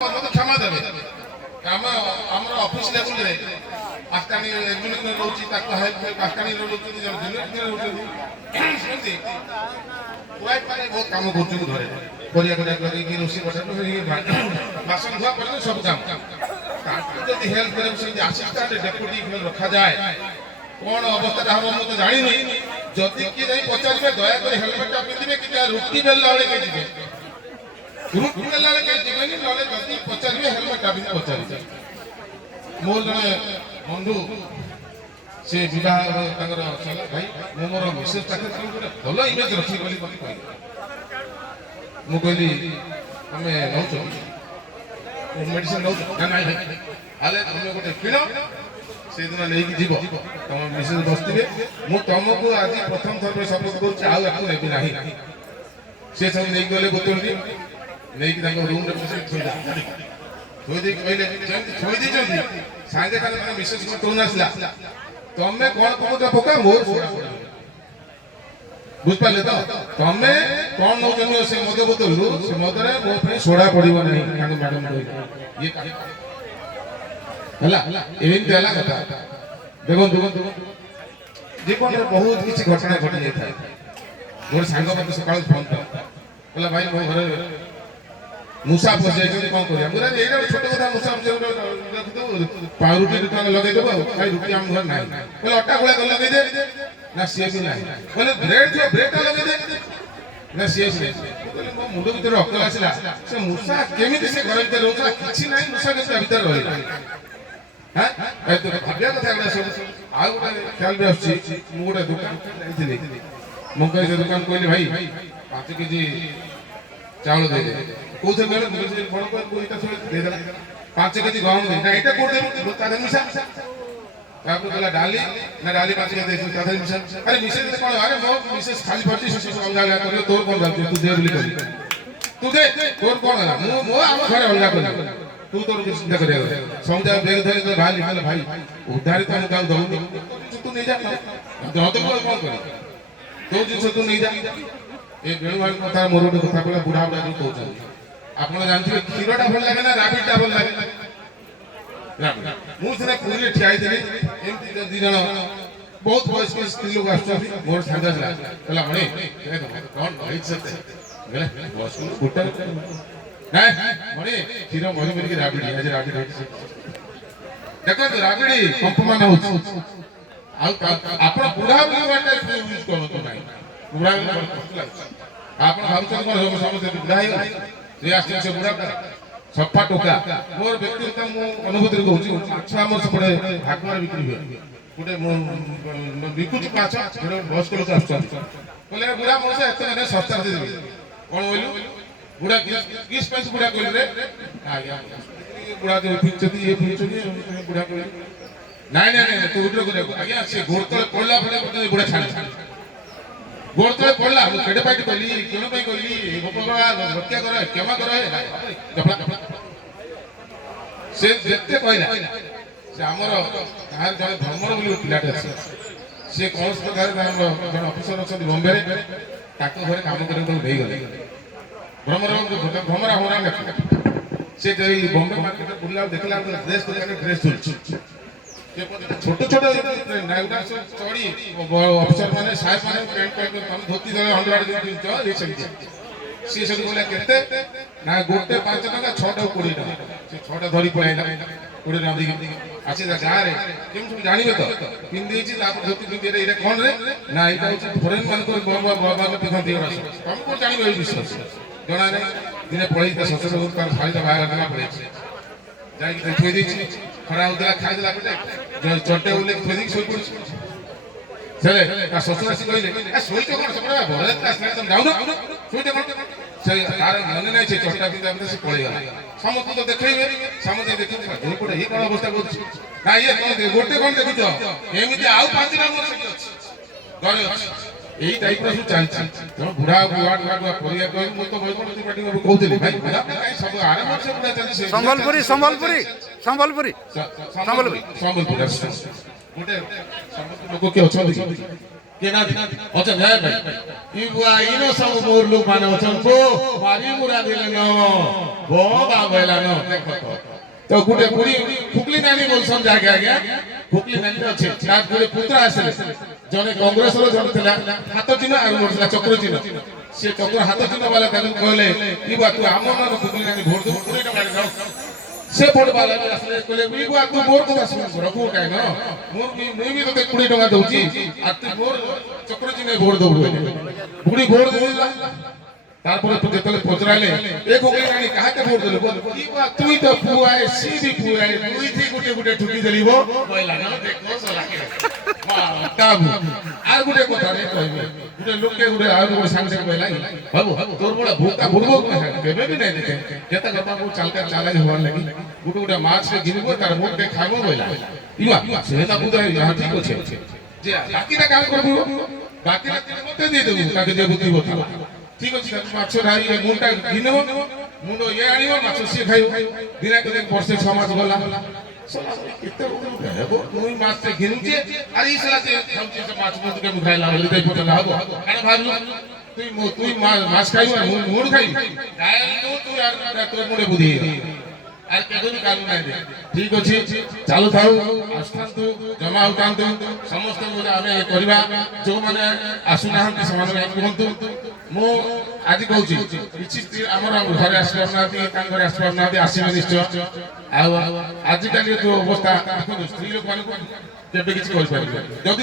मत क्षमा देवे आम आम ऑफिस लेवल रे आस्कानी एग्जीक्यूटिव रोची ताको हेल्प आस्कानी रोची जन जूनियर रोची सुनती वाइफ माने बहुत काम करछु घरे परिया करिया करी कि रोसी बटा बासन धुआ पर सब काम ताको जदी हेल्प करे से असिस्टेंट डेप्यूटी फेल रखा जाए कोन अवस्था हम तो जानि नहीं जदी कि नहीं पचारबे दया कर हेलमेट पिंदिबे कि रुटी बेलला वाले के दिबे रुटी बेलला वाले के दिबे नि नले जदी पचारबे हेलमेट पिंदि पचारि मोर जने बंधु से विवाह तांगर चला भाई मो मोर मिसेस पाखे गोटे भल इमेज रखी बोली मत कहली मु कहली हमें नौचो मेडिसिन नौचो ना नहीं आले तुम गोटे किण से दिन लेकी जीव तुम मिसेस बसथिबे मु तुमको आज प्रथम थर शपथ करूँ आउ याकू नेबी नाही से सब नहीं गले बोतल नहीं तांको रूम रे बसे थोई दे कहले थोई दी जंदी सांगे खाली माने मिसेस को टोन आसला तमे कोन पकोटा पका मोर बुझ पाले तो तमे कोन नौ जनो से मदे बोतल से मदरे मो पे सोडा पड़िबो नहीं कांग मैडम को ये हला एविन देला कथा देखो जीवन रे बहुत किछि घटना घटि जाय थाए मोर सांग मते सकाळ फोन कहला भाई मो घरे मुसा पसे जे कोन करिया मोर एरा छोट कथा मुसा जे रख दो पाउरुटी दुकान लगे देबो भाई रुपया हम घर नाही कहला अट्टा गोला कर लगे दे ना से भी नाही कहले ब्रेड जो ब्रेडटा लगे दे ना से भी कहले मो मुंड भीतर अकल आसिला से मुसा केमिति से घर भीतर रहउला किछि नाही मुसा के भीतर रहिला हां ए तो भाग्य कथा एला सब आ गोटे ख्याल भी आछि मु गोटे दुकान जाइथिली मो कहि दुकान कहली भाई 5 केजी चावल दे दे कोथे गले मुझे बड़ को कोइटा दे दे 5 केजी गहम दे ना एटा कोड दे तादे मिसा तापर कहला डाली ना डाली 5 केजी दे तादे मिसा अरे मिसे दे कोन अरे मो मिसेस खाली पड़ती से अलगा अलगा करियो तोर कोन जात तू दे बोली करी तू दे तोर कोन हला मो हम घरे अलगा करी तू तोर के चिंता करिया समझा बेग धरे तो भाई कहला भाई उधारी तो हम गाउ दऊ तू नहीं जा तो तो कोन करी तो जिस तू नहीं जा ए बेळवाल कथा मोरोड कथा कहला बुढ़ा बुढ़ा जो कहउछन आपण जानथिबे खीरटा भल लागे ना राबिटा भल लागे राबिट मु सने पुरी ठियाई दिले एमती दी जण बहुत बयस के स्त्री लोग आछो मोर सांगा छला कहला मणे कोन भाई सते गेले बस गुटा नाही मणे खीर मही मरी के राबिडी आज राबिडी देखो तो राबिडी कंपमान होछ आपण बुढ़ा बुढ़ा वाटे यूज करतो नाही बुढ़ा आपण भाबुछन कोन समस्या बुढ़ा ही जे आस्ते से बुढ़ा सफा टोका मोर व्यक्तिगत मु अनुभूति कहूची अच्छा मोर सपडे भागमार बिक्री हुए गुटे मु बिकुची पाछ जेरो बस को लोग आछन बोले बुढ़ा मोसे एते ने सस्ता दे देबे कोन बोलू बुढ़ा किस पैसे बुढ़ा कहले रे आया बुढ़ा जे फिचती ये फिचती बुढ़ा कहले नहीं नहीं नहीं तू उठो करे आज्ञा से गोरतले पड़ला पड़े बुढ़ा छाड़ गोरतले पड़ला मु केडे पाइट कहली केनो पई कहली बाबा हत्या करे क्षमा करे से जेते कहला से हमर तार जने धर्मर बोली पिलाटे আছে से कोन प्रकार जन ऑफिसर अछि बॉम्बे रे ताको घरे काम करे तो देई गले भ्रमरा होरा ने से जई बॉम्बे मार्केट बुल्ला देखला ड्रेस तो ड्रेस चुल छोटे छोटे नागदा से चोरी अफसर माने साहेब माने पैंट पैंट हम धोती दे 100 दिन तो ये सब सी सब बोले केते ना गोटे 5 टका 6 टा 20 टका से 6 टा धरी पळाइला 20 टका दी आछि गा रे केम तुम जानिबे तो पिंदी छी तापर धोती पिंदी रे कोन रे ना एटा फॉरेन मान को बाबा के पिखंती रा हमको जानिबे विश्वास जणा रे दिने पळी त ससे सब कर फाइदा बाहर करना पड़े जाई के थोई दी छी खरा उदला खाइ दला बेटे चटे उले थोई दी सोई पड़ी चले का ससुर से कहले ए सोई तो कोन सबरा भरे क्लास में तुम जाऊ न सोई तो कोन से तार मन नै छै चटा बिंदा से पळे गला समस्त तो देखैबे समस्त देखि धोई पड़े ही कोन अवस्था को ना ये कोन गोटे कोन देखुछ एमिति आउ पांच ना मोर से गरे एई टाइप रो चलछि तो बुढ़ा बुढ़ा परिया कहि मो तो भयपड़ पार्टी को कहउतली भाई बुढ़ा काई सब आराम से बुढ़ा चलछि संबलपुरी संबलपुरी संबलपुरी संबलपुरी गोटे संबलपुर लोक के अछि केना अच्छा है भाई ई बुआ इनो सब मोर लोग माने अछन को मारी मुरा दिले न बो बाबेला न देखो तो गुटे पुरी फुकली नानी बोल समझा गया फुकली नानी अच्छे रात गुटे पुत्र आसले जने कांग्रेस रो जने थिला हाथ चिन्ह आर मोरला चक्र चिन्ह से चक्र हाथ चिन्ह वाला ताकू कहले ई बुआ तू आमो न फुकली नानी भोट दो 20 टका जाओ से भोट वाला आसले कहले ई बुआ तू मोर को सुन रखू काई न मोर मी तो 20 टका दउची आ तू मोर चक्र चिन्ह भोट दो बुढ़ी भोट देला तारपरे तो जेतले पचराले एक होगे रानी काहे भोट देले बोल की बात तुई तो पुआए सीधी पुआए तुई थी गुटे गुटे ठुकी देलिबो कइला ना देखो सला के तब আর গুটে কথা রে কইবে গুটে লোককে গুটে আর গুটে সাংসে কইলা বাবু তোর বড় ভুকা বুড়বো কেবে भी नहीं देखे जेता गपा को चालका चाला होवार लगी गुटे गुटे माछ के गिनबो तार मुख के खाइबो कइला इवा सेना बुदा यहाँ ठीक আছে যে বাকিটা কাজ করবো বাকিটা তিন মতে দিয়ে দেবো কাকে যে বুদ্ধি বতা ঠিক আছে মাছ রাই মুন্ডা গিনব মুন্ডো এ আনিব মাছ সে খাইব দিনা দিন বর্ষে 6 মাস গলা সালা কেতে হেবো তুই মাছ তে গিনছে আর এই সালা যে খাউছে যে মাছ মুন্ডু কে মুখাইলা হলি দেই পতলা হবো কানে ভাবলু তুই মাছ খাইব মুন্ড খাইব গায় তো তুই আর তোর মুড়ে বুদ্ধি আর কেদুনি কালু নাই দে ঠিক আছে চালু থাও আস্থান্তু জমা উঠান্তু সমস্ত আমি করিবা जो माने आसुना हम समान कुहंतु मो आज कहूची किछि हमर घरे आसले नाती कान घरे आसले नाती आसीमे निश्चय आ आज काली जो अवस्था स्त्री लोक माने केबे किछि करि पारिबे जदी